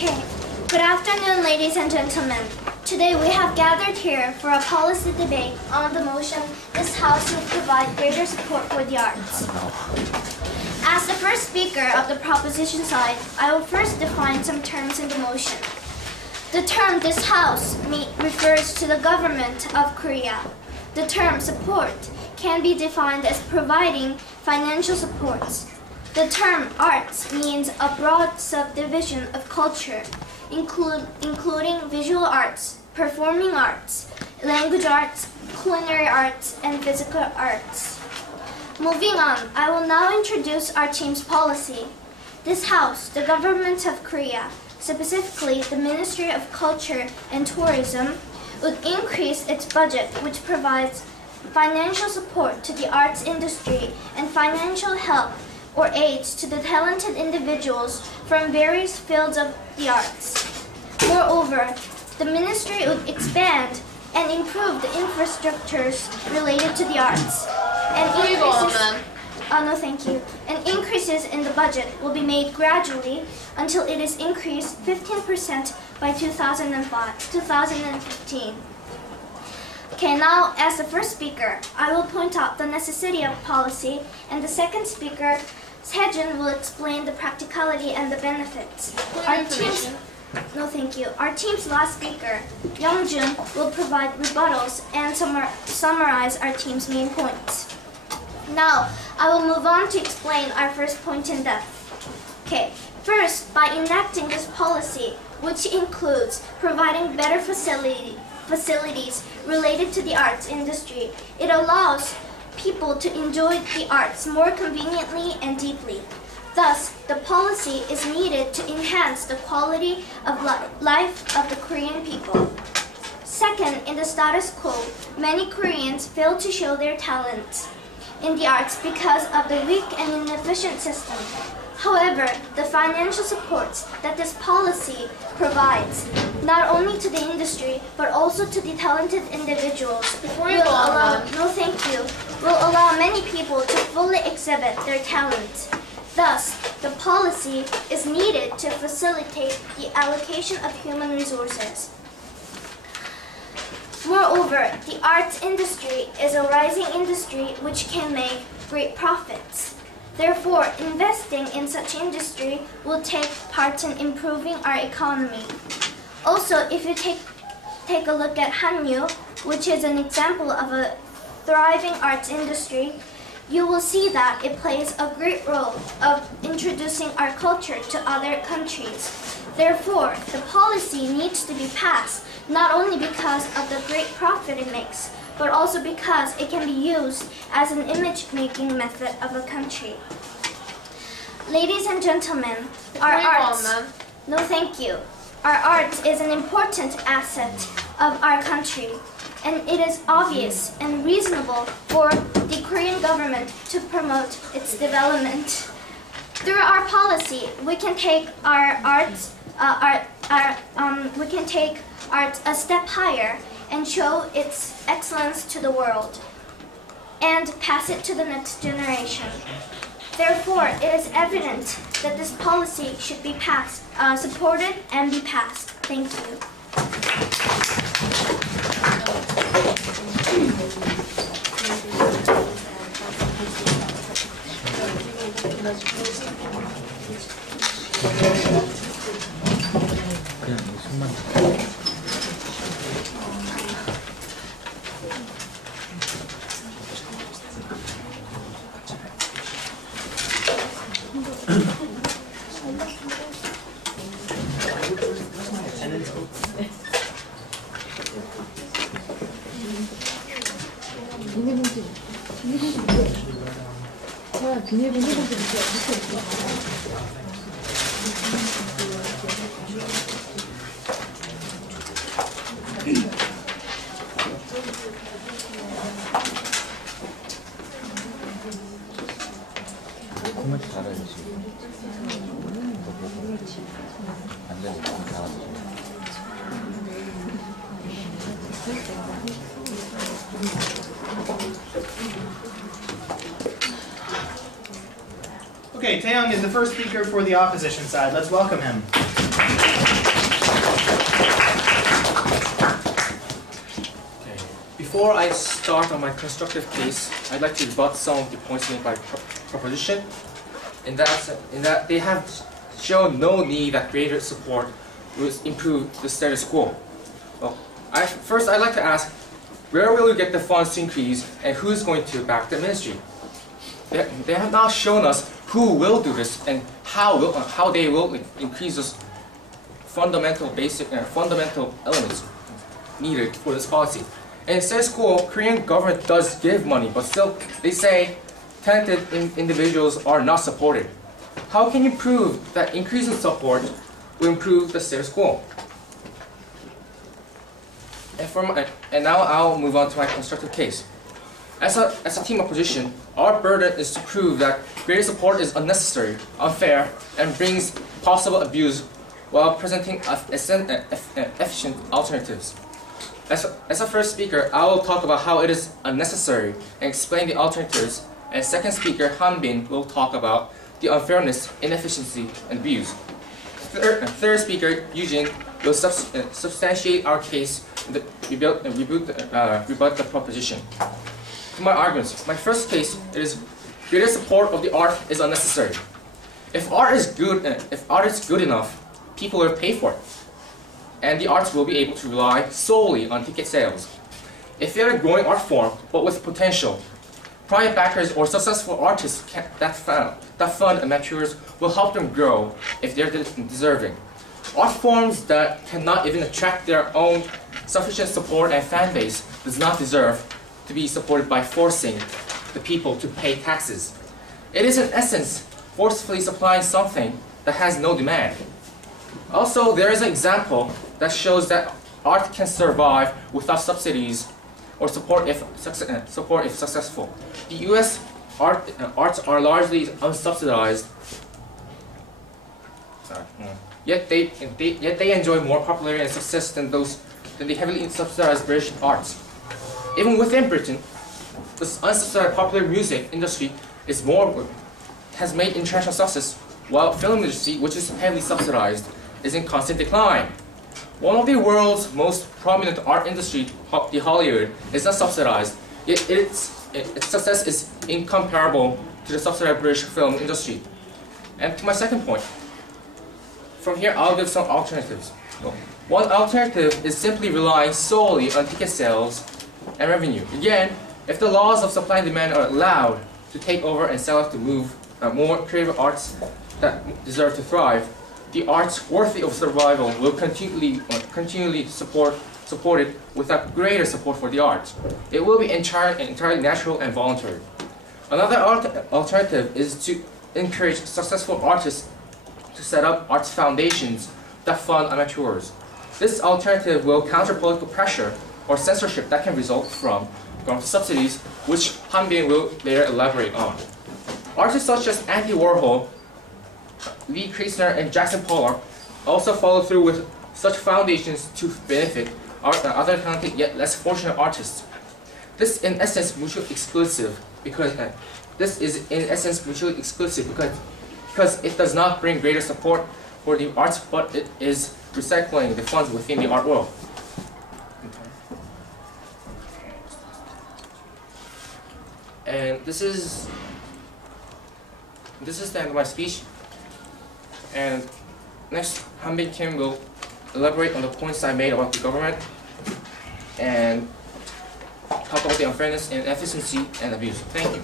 Okay. Good afternoon, ladies and gentlemen. Today we have gathered here for a policy debate on the motion, this House will provide greater support for the arts. As the first speaker of the proposition side, I will first define some terms in the motion. The term this House refers to the government of Korea. The term support can be defined as providing financial supports. The term arts means a broad subdivision of culture, including visual arts, performing arts, language arts, culinary arts, and physical arts. Moving on, I will now introduce our team's policy. This House, the government of Korea, specifically the Ministry of Culture and Tourism, would increase its budget, which provides financial support to the arts industry and financial help or aids to the talented individuals from various fields of the arts. Moreover, the ministry would expand and improve the infrastructures related to the arts. And increases in the budget will be made gradually until it is increased 15% by 2015. Okay, now as the first speaker, I will point out the necessity of policy, and the second speaker, Sejun, will explain the practicality and the benefits. Our team's last speaker, Youngjun, will provide rebuttals and summarize our team's main points. Now, I will move on to explain our first point in depth. Okay, first, by enacting this policy, which includes providing better facilities related to the arts industry, it allows people to enjoy the arts more conveniently and deeply. Thus, the policy is needed to enhance the quality of life of the Korean people. Second, in the status quo, many Koreans fail to show their talents in the arts because of the weak and inefficient system. However, the financial supports that this policy provides, not only to the industry, but also to the talented individuals, will allow many people to fully exhibit their talent. Thus, the policy is needed to facilitate the allocation of human resources. Moreover, the arts industry is a rising industry which can make great profits. Therefore, investing in such industry will take part in improving our economy. Also, if you take a look at Hallyu, which is an example of a thriving arts industry, you will see that it plays a great role of introducing our culture to other countries. Therefore, the policy needs to be passed not only because of the great profit it makes, but also because it can be used as an image-making method of a country. Ladies and gentlemen, our arts is an important asset of our country, and it is obvious and reasonable for the Korean government to promote its development. Through our policy, we can take arts a step higher and show its excellence to the world and pass it to the next generation. Therefore, it is evident that this policy should be supported and be passed. Thank you. Okay, Taeyong is the first speaker for the opposition side. Let's welcome him. Before I start on my constructive case, I'd like to rebut some of the points made by proposition. In that they have shown no need that greater support will improve the status quo. Well, first I'd like to ask, where will we get the funds to increase and who's going to back the ministry? They have not shown us who will do this and how they will increase those fundamental elements needed for this policy. And in status quo, Korean government does give money, but still they say talented individuals are not supported. How can you prove that increasing support will improve the status quo? And now I'll move on to my constructive case. As a team opposition, our burden is to prove that greater support is unnecessary, unfair, and brings possible abuse while presenting efficient alternatives. As a first speaker, I will talk about how it is unnecessary and explain the alternatives, and second speaker, Han-bin, will talk about the unfairness, inefficiency, and abuse. Third speaker, Eugene, will substantiate our case and rebut the proposition. To my arguments, my first case is greater support of the art is unnecessary. If art is good enough, people will pay for it, and the arts will be able to rely solely on ticket sales. If they are a growing art form, but with potential, private backers or successful artists that fund amateurs will help them grow if they're deserving. Art forms that cannot even attract their own sufficient support and fan base does not deserve to be supported by forcing the people to pay taxes. It is in essence forcefully supplying something that has no demand. Also, there is an example that shows that art can survive without subsidies or support if successful. The U.S. arts are largely unsubsidized, yet they enjoy more popularity and success than the heavily subsidized British arts. Even within Britain, the unsubsidized popular music industry has made international success, while film industry, which is heavily subsidized, is in constant decline. One of the world's most prominent art industry, the Hollywood, is not subsidized, yet its success is incomparable to the subsidized British film industry. And to my second point, from here I'll give some alternatives. One alternative is simply relying solely on ticket sales and revenue. Again, if the laws of supply and demand are allowed to take over and sell out to move more creative arts that deserve to thrive, the arts worthy of survival will continually supported without greater support for the arts. It will be entirely natural and voluntary. Another alternative is to encourage successful artists to set up arts foundations that fund amateurs. This alternative will counter political pressure or censorship that can result from government subsidies, which Han-bin will later elaborate on. Artists such as Andy Warhol, Lee Krasner, and Jackson Pollock also follow through with such foundations to benefit other talented yet less fortunate artists. This is in essence mutually exclusive because it does not bring greater support for the arts, but it is recycling the funds within the art world. And this is the end of my speech. And next, Han-bin Kim will elaborate on the points I made about the government and talk about the unfairness and inefficiency and abuse. Thank you.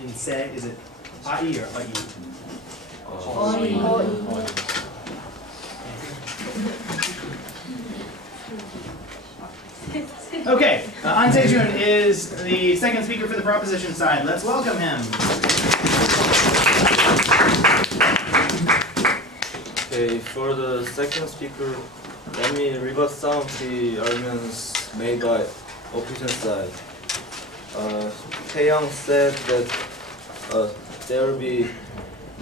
In se, is it I-E or I-E? Okay, An Tae-jun is the second speaker for the proposition side. Let's welcome him. Okay, for the second speaker, let me rebut some of the arguments made by opposition side. Taeyong said that there will be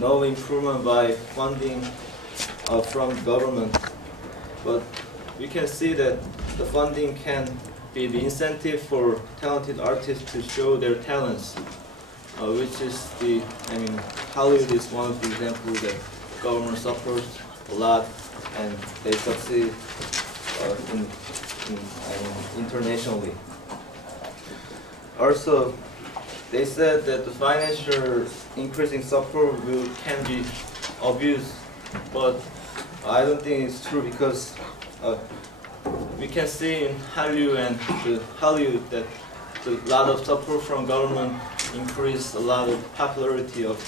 no improvement by funding from government, but we can see that the funding can be the incentive for talented artists to show their talents, which is Hollywood is one of the examples that government supports a lot and they succeed internationally. Also, they said that the financial increasing support can be abused, but I don't think it's true because we can see in Hallyu and Hollywood that a lot of support from government increased a lot of popularity of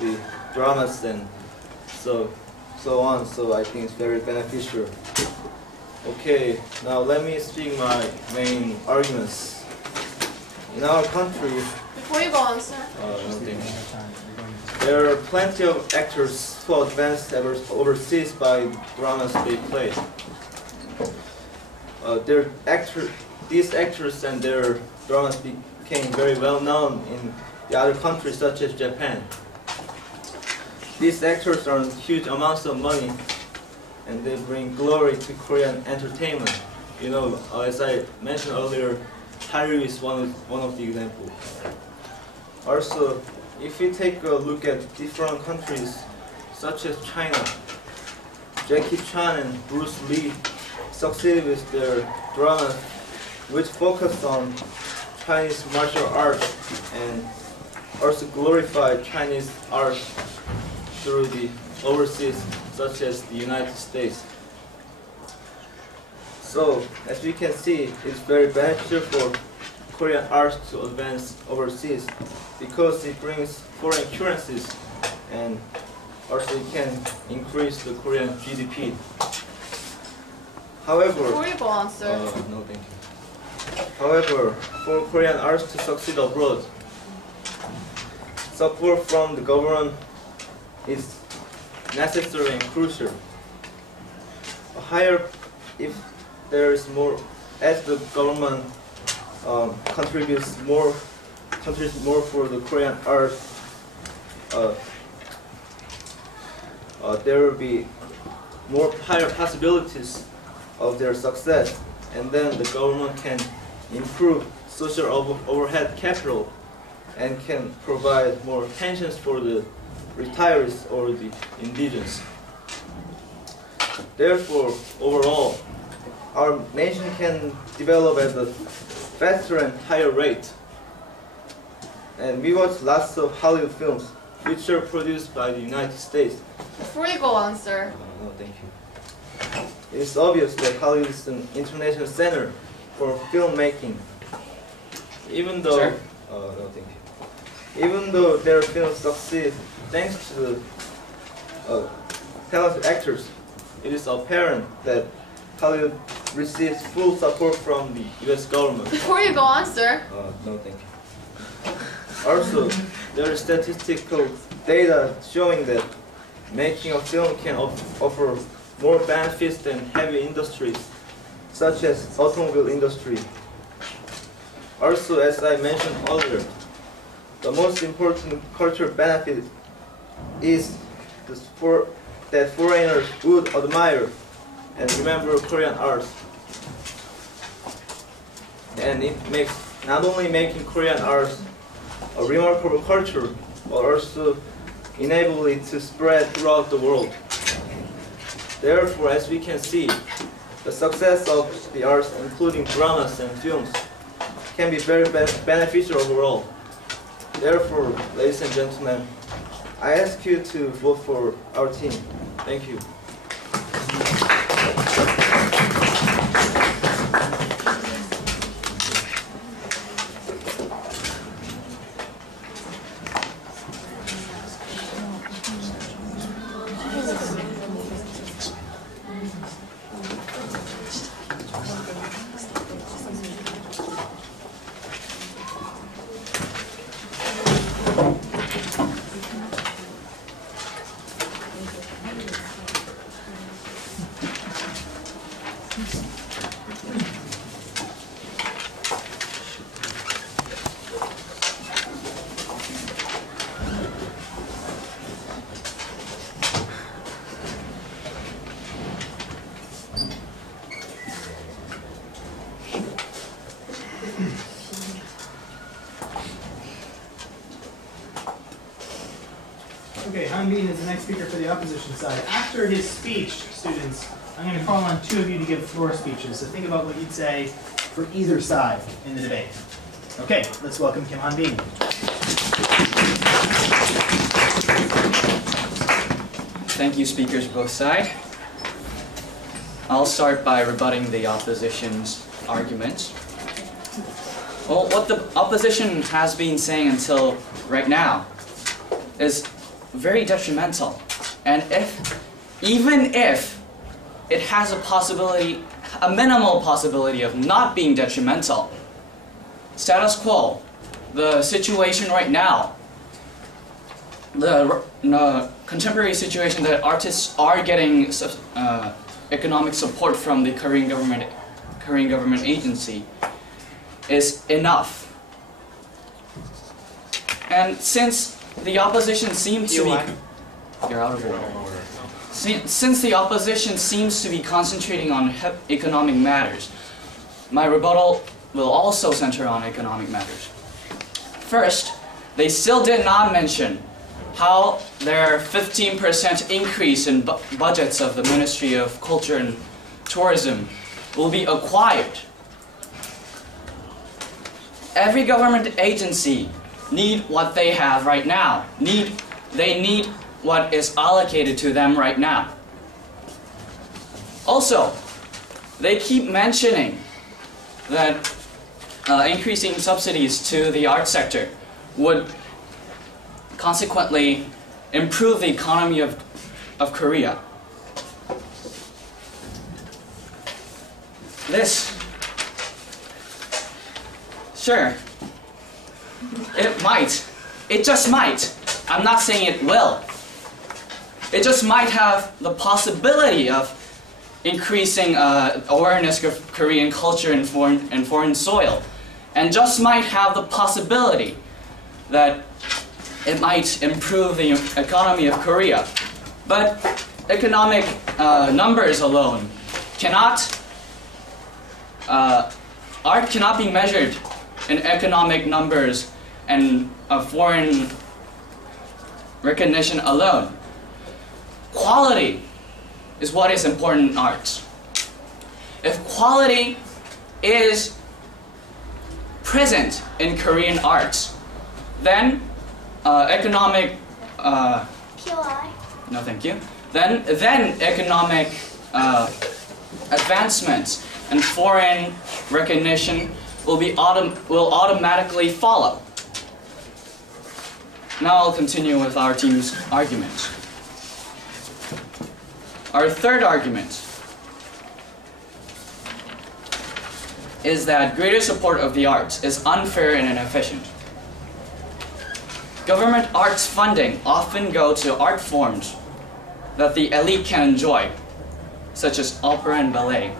the dramas and so on. So I think it's very beneficial. Okay, now let me speak my main arguments. In our country, before you go on, sir, there are plenty of actors who advanced overseas by dramas they play. These actors and their dramas became very well known in the other countries such as Japan. These actors earn huge amounts of money and they bring glory to Korean entertainment. You know, as I mentioned earlier, Hallyu is one of the examples. Also, if we take a look at different countries such as China, Jackie Chan and Bruce Lee succeeded with their dramas which focused on Chinese martial arts and also glorified Chinese art through the overseas such as the United States. So, as we can see, it's very beneficial for Korean arts to advance overseas because it brings foreign currencies and also it can increase the Korean GDP. However, before you go on, sir, no, thank you. However, for Korean arts to succeed abroad, support from the government is necessary and crucial. If there is more, as the government contributes more for the Korean art, there will be higher possibilities of their success, and then the government can improve social overhead capital and can provide more pensions for the retirees or the indigents. Therefore, overall, our nation can develop at a faster and higher rate. And we watch lots of Hollywood films which are produced by the United States. before you go on, sir, No, thank you. It's obvious that Hollywood is an international center for filmmaking. Even though, Sir? No, thank you. Even though their films succeed thanks to the talented actors, it is apparent that Hollywood receives full support from the U.S. government. before you go on, sir, No, thank you. Also, there is statistical data showing that making a film can offer more benefits than heavy industries, such as automobile industry. Also, as I mentioned earlier, the most important cultural benefit is that foreigners would admire and remember Korean art. And it makes not only making Korean art a remarkable culture, but also enable it to spread throughout the world. Therefore, as we can see, the success of the arts, including dramas and films, can be very beneficial overall. Therefore, ladies and gentlemen, I ask you to vote for our team. Thank you. Okay, Han Bin is the next speaker for the opposition side. After his speech, students, I'm going to call on two of you to give floor speeches. So think about what you'd say for either side in the debate. Okay, let's welcome Kim Han Bin. Thank you, speakers both sides. I'll start by rebutting the opposition's arguments. Well, what the opposition has been saying until right now is very detrimental. And even if it has a minimal possibility of not being detrimental, status quo, the situation right now, the contemporary situation that artists are getting economic support from the Korean government agency is enough. And since the opposition seems to be you're out of order. Since the opposition seems to be concentrating on economic matters, my rebuttal will also center on economic matters. First, they still did not mention how their 15% increase in budgets of the Ministry of Culture and Tourism will be acquired. Every government agency need what they have right now. They need what is allocated to them right now. Also, they keep mentioning that increasing subsidies to the art sector would consequently improve the economy of Korea. This, sure, it might. It just might. I'm not saying it will. It just might have the possibility of increasing awareness of Korean culture and foreign soil, and just might have the possibility that it might improve the economy of Korea. But economic numbers alone art cannot be measured in economic numbers and foreign recognition alone. Quality is what is important in arts. If quality is present in Korean arts, then economic POI. no thank you. Then economic advancements and foreign recognition will automatically follow. Now I'll continue with our team's argument. Our third argument is that greater support of the arts is unfair and inefficient. Government arts funding often go to art forms that the elite can enjoy, such as opera and ballet.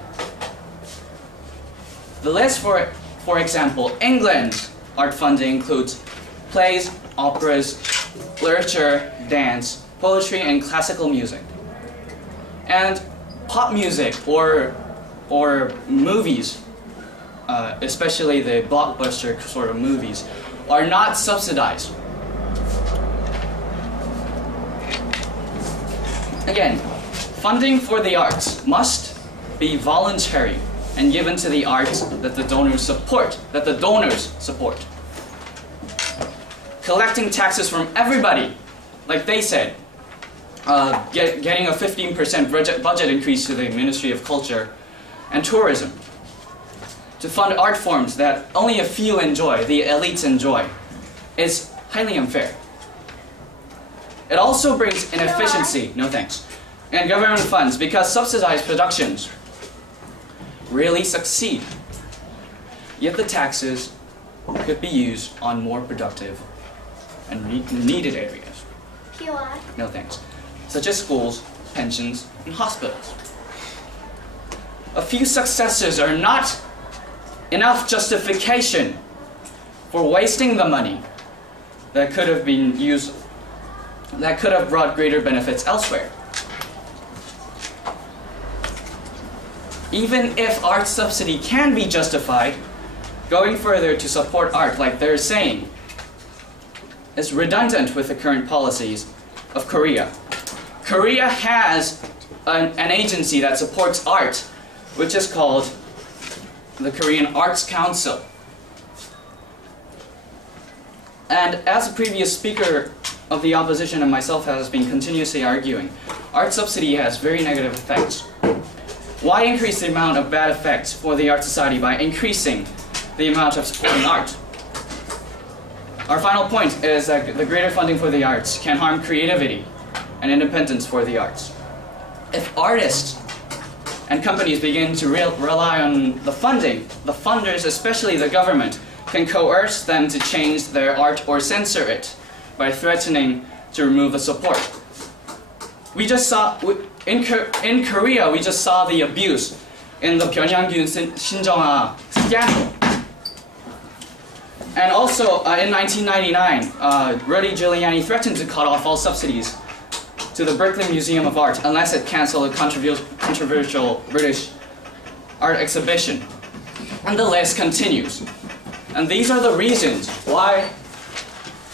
The list, for example, England's art funding includes plays, operas, literature, dance, poetry, and classical music. And pop music or movies, especially the blockbuster sort of movies, are not subsidized. Again, funding for the arts must be voluntary and given to the arts that the donors support. Collecting taxes from everybody, like they said, getting a 15% budget increase to the Ministry of Culture and Tourism to fund art forms that only a few enjoy, the elites enjoy, is highly unfair. It also brings inefficiency, no thanks, in government funds because subsidized productions really succeed. Yet the taxes could be used on more productive and needed areas. POI. No thanks. Such as schools, pensions, and hospitals. A few successes are not enough justification for wasting the money that could have been used, that could have brought greater benefits elsewhere. Even if art subsidy can be justified, going further to support art like they're saying is redundant with the current policies of Korea. Korea has an agency that supports art, which is called the Korean Arts Council. And as the previous speaker of the opposition and myself has been continuously arguing, art subsidy has very negative effects. Why increase the amount of bad effects for the art society by increasing the amount of supporting art? Our final point is that the greater funding for the arts can harm creativity and independence for the arts. If artists and companies begin to rely on the funding, the funders, especially the government, can coerce them to change their art or censor it by threatening to remove the support. We just saw, in Korea, we just saw the abuse in the Pyongyang Shinjong scandal. And also, in 1999, Rudy Giuliani threatened to cut off all subsidies to the Berkeley Museum of Art unless it canceled a controversial British art exhibition. And the list continues. And these are the reasons why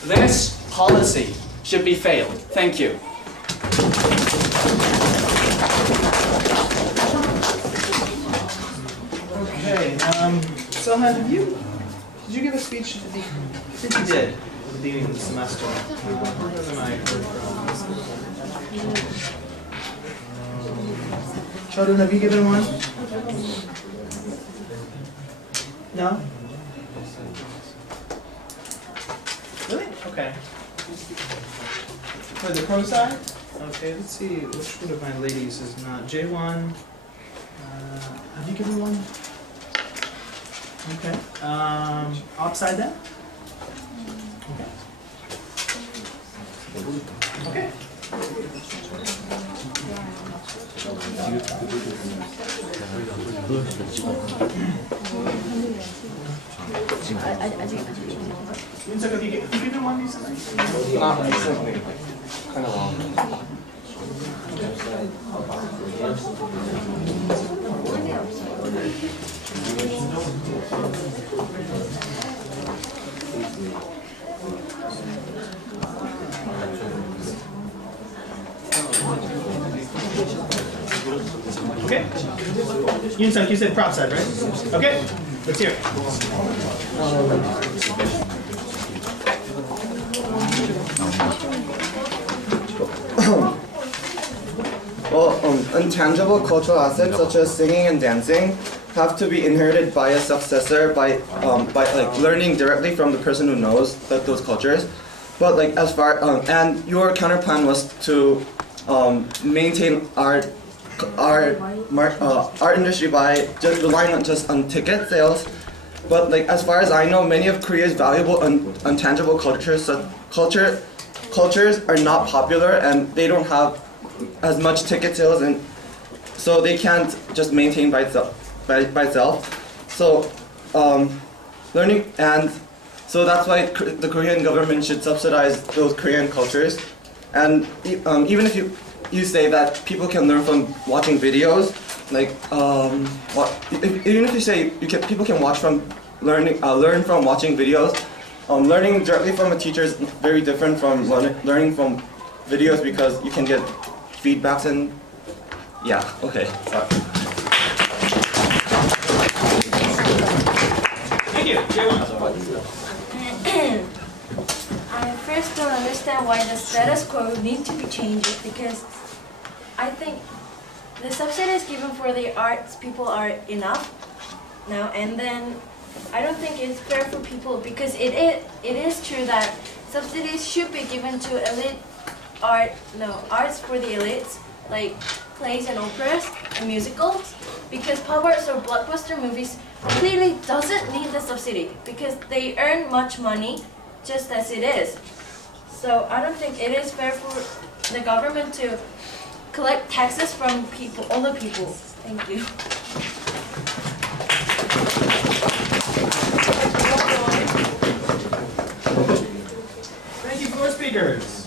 this policy should be failed. Thank you. Okay, Sohan, did you give a speech at the, I think you did, at the beginning of the semester. Where am I heard from? Chodun, have you given one? No? Really? Okay. For the pro side? Okay, let's see, which one of my ladies is not? Daewon, have you given one? Okay. Upside then? Okay. Yunsak, have you given one recently? Not recently. Kind of long. Okay. Yunsak, you said prop side, right? Okay. Let's hear it. Intangible cultural assets such as singing and dancing have to be inherited by a successor by like learning directly from the person who knows those cultures. But like as far and your counterplan was to maintain art industry by just relying on ticket sales. But like as far as I know, many of Korea's valuable intangible cultures are not popular and they don't have as much ticket sales, and so they can't just maintain by itself. So learning, and so that's why the Korean government should subsidize those Korean cultures. And even if you say that people can learn from watching videos, like even if you say people can learn from watching videos, learning directly from a teacher is very different from learning from videos because you can get feedbacks and yeah. Okay. Sorry. Thank you. I first don't understand why the status quo need to be changed, because I think the subsidies given for the arts people are enough now, and then I don't think it's fair for people, because it is true that subsidies should be given to arts for the elites, like plays and operas and musicals, because pop arts or blockbuster movies clearly doesn't need the subsidy because they earn much money just as it is. So I don't think it is fair for the government to collect taxes from people, all the people. Thank you. Thank you, floor speakers.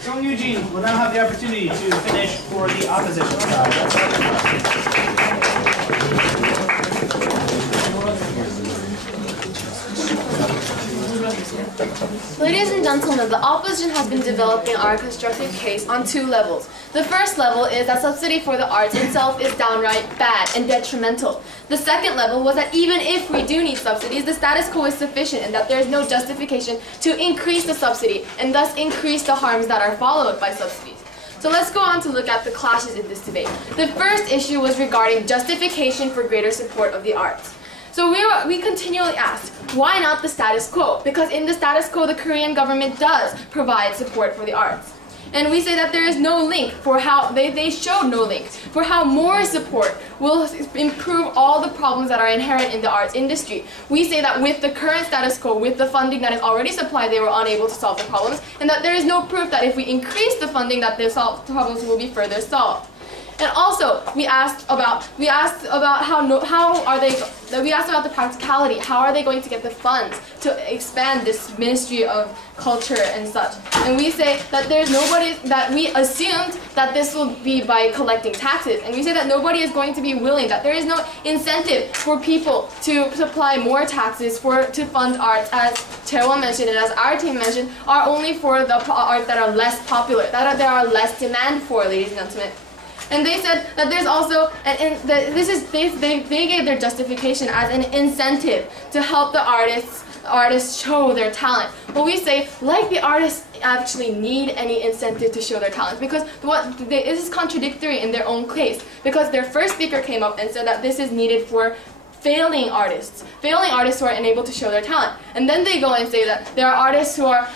Song Eugene will now have the opportunity to finish for the opposition side. Ladies and gentlemen, the opposition has been developing our constructive case on two levels. The first level is that subsidy for the arts itself is downright bad and detrimental. The second level was that even if we do need subsidies, the status quo is sufficient and that there is no justification to increase the subsidy and thus increase the harms that are followed by subsidies. So let's go on to look at the clashes in this debate. The first issue was regarding justification for greater support of the arts. So we continually asked, why not the status quo? Because in the status quo, the Korean government does provide support for the arts. And we say that there is no link for how, they showed no link for how more support will improve all the problems that are inherent in the arts industry. We say that with the current status quo, with the funding that is already supplied, they were unable to solve the problems, and that there is no proof that if we increase the funding that the problems will be further solved. And also, we asked about the practicality. How are they going to get the funds to expand this Ministry of Culture and such? And we say that there's nobody, that we assumed that this will be by collecting taxes. And we say that nobody is going to be willing, that there is no incentive for people to supply more taxes to fund arts, as Daewon mentioned and as our team mentioned, are only for the art that are less popular, that there are less demand for, ladies and gentlemen. And they said that there's also, they gave their justification as an incentive to help the artists show their talent. Well, we say, like the artists actually need any incentive to show their talent, because this is contradictory in their own case, because their first speaker came up and said that this is needed for failing artists who are unable to show their talent. And then they go and say that there are artists who are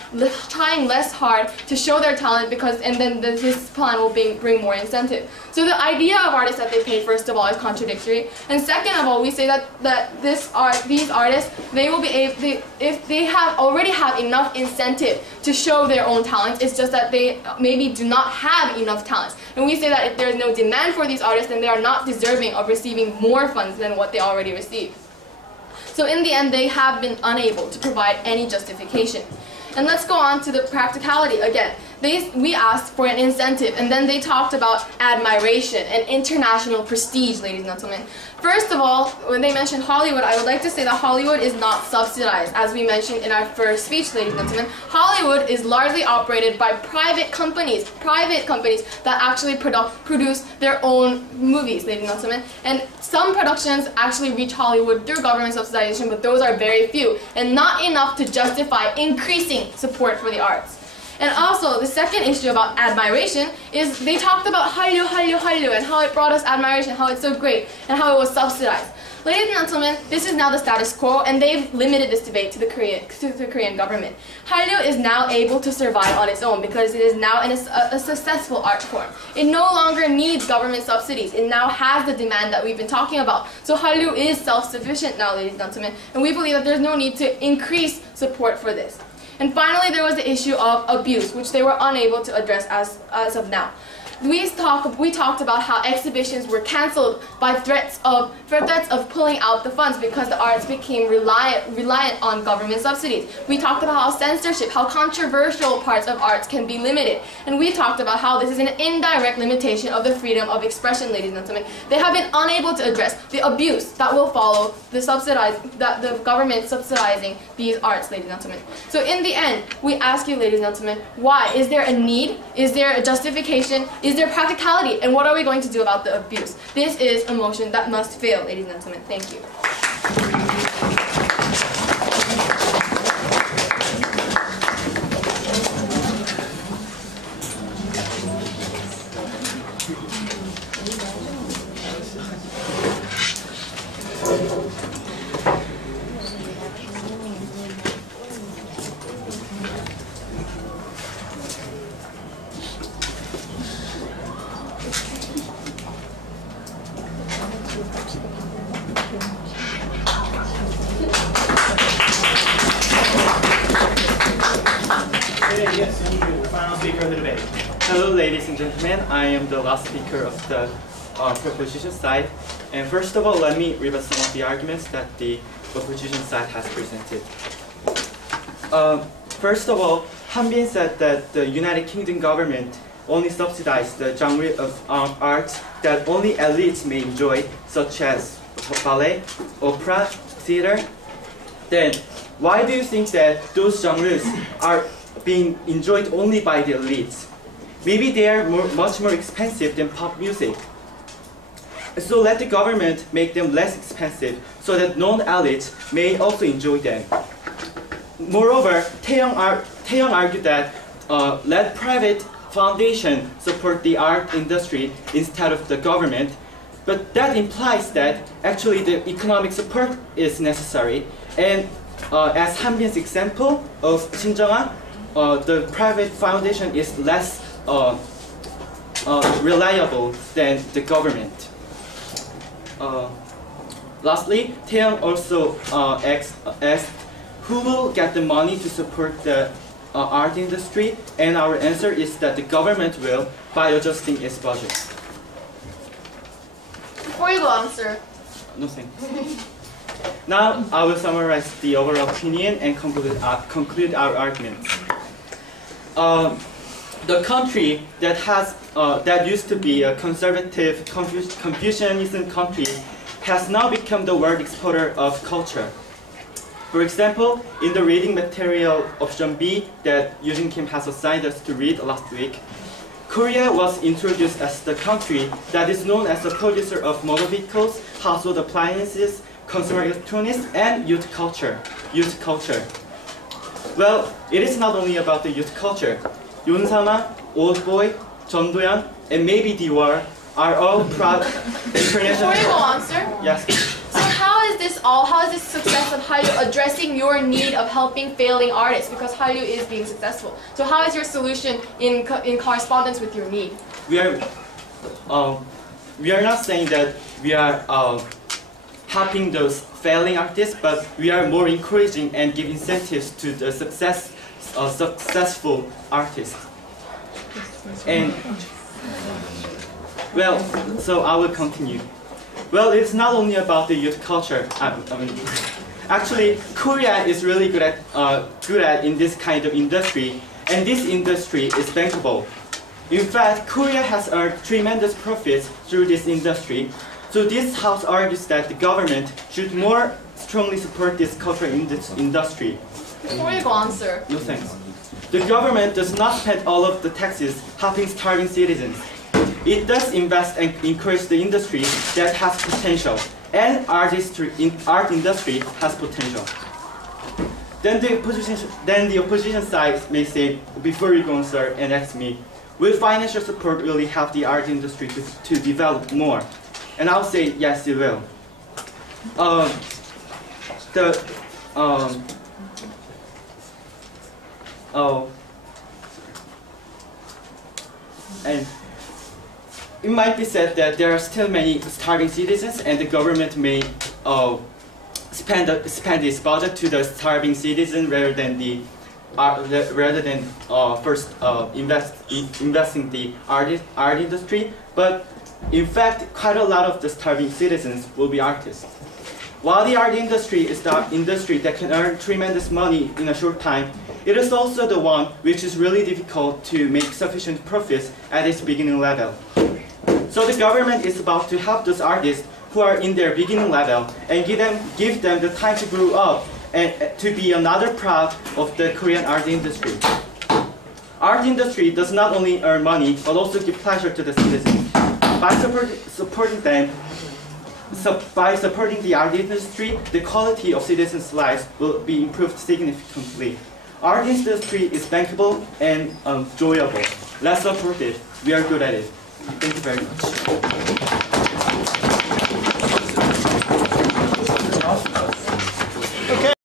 trying less hard to show their talent this plan will bring more incentive. So the idea of artists that they pay, first of all, is contradictory. And second of all, we say that these artists, they will be able, if they already have enough incentive to show their own talents, it's just that they maybe do not have enough talents. And we say that if there is no demand for these artists, then they are not deserving of receiving more funds than what they already receive. So in the end, they have been unable to provide any justification. And let's go on to the practicality again. We asked for an incentive, and then they talked about admiration and international prestige, ladies and gentlemen. First of all, when they mentioned Hollywood, I would like to say that Hollywood is not subsidized, as we mentioned in our first speech, ladies and gentlemen. Hollywood is largely operated by private companies that actually produce their own movies, ladies and gentlemen. And some productions actually reach Hollywood through government subsidization, but those are very few, and not enough to justify increasing support for the arts. And also, the second issue about admiration is they talked about Hallyu, and how it brought us admiration, how it's so great, and how it was subsidized. Ladies and gentlemen, this is now the status quo, and they've limited this debate to the Korean government. Hallyu is now able to survive on its own because it is now a successful art form. It no longer needs government subsidies. It now has the demand that we've been talking about. So Hallyu is self-sufficient now, ladies and gentlemen, and we believe that there's no need to increase support for this. And finally, there was the issue of abuse, which they were unable to address as of now. We talked about how exhibitions were cancelled by threats of pulling out the funds because the arts became reliant on government subsidies. We talked about how censorship, how controversial parts of arts can be limited. And we talked about how this is an indirect limitation of the freedom of expression, ladies and gentlemen. They have been unable to address the abuse that will follow the government subsidizing these arts, ladies and gentlemen. So in the end, we ask you, ladies and gentlemen, why? Is there a need? Is there a justification? Is there practicality? And what are we going to do about the abuse? This is a motion that must fail, ladies and gentlemen. Thank you. Hello, ladies and gentlemen. I am the last speaker of the proposition side. And first of all, let me rebut some of the arguments that the opposition side has presented. First of all, Hanbin said that the United Kingdom government only subsidized the genre of arts that only elites may enjoy, such as ballet, opera, theater, then why do you think that those genres are being enjoyed only by the elites? Maybe they are much more expensive than pop music. So let the government make them less expensive so that non-elites may also enjoy them. Moreover, Taeyong argued that let private foundation support the art industry instead of the government, but that implies that actually the economic support is necessary. And as Hanbin's example of Shinjeongan, the private foundation is less reliable than the government. Lastly, Taeyong also asked who will get the money to support the art industry, and our answer is that the government will by adjusting its budget. Before you go answer. No thanks. Now I will summarize the overall opinion and conclude our arguments. The country that used to be a conservative Confucianism country has now become the world exporter of culture. For example, in the reading material option B that Eugene Kim has assigned us to read last week, Korea was introduced as the country that is known as a producer of motor vehicles, household appliances, consumer electronics, and youth culture. Well, it is not only about the youth culture. Yoonsama, Old Boy, Jeondoyeon, and maybe Daewon are all proud international. Before you go answer. Yes. So how is this success of Hallyu addressing your need of helping failing artists? Because Hallyu is being successful. So how is your solution in correspondence with your need? We are not saying that we are helping those failing artists, but we are more encouraging and give incentives to the successful artists. And well, so I will continue. Well, it's not only about the youth culture. Actually, Korea is really good at in this kind of industry, and this industry is bankable. In fact, Korea has earned tremendous profits through this industry. So this house argues that the government should more strongly support this cultural industry. Before you go answer. No thanks. The government does not spend all of the taxes helping starving citizens. It does invest and encourage the industry that has potential, and art industry has potential. Then the opposition side may say, before you go answer and ask me, will financial support really help the art industry to develop more? And I'll say, yes, it will. And it might be said that there are still many starving citizens, and the government may spend its budget to the starving citizen rather than first investing the art industry. But in fact, quite a lot of the starving citizens will be artists. While the art industry is the industry that can earn tremendous money in a short time, it is also the one which is really difficult to make sufficient profits at its beginning level. So the government is about to help those artists who are in their beginning level and give them the time to grow up and to be another proud of the Korean art industry. Art industry does not only earn money but also give pleasure to the citizens. By supporting the art industry, the quality of citizens' lives will be improved significantly. Art industry is bankable and enjoyable. Let's support it. We are good at it. Thank you very much.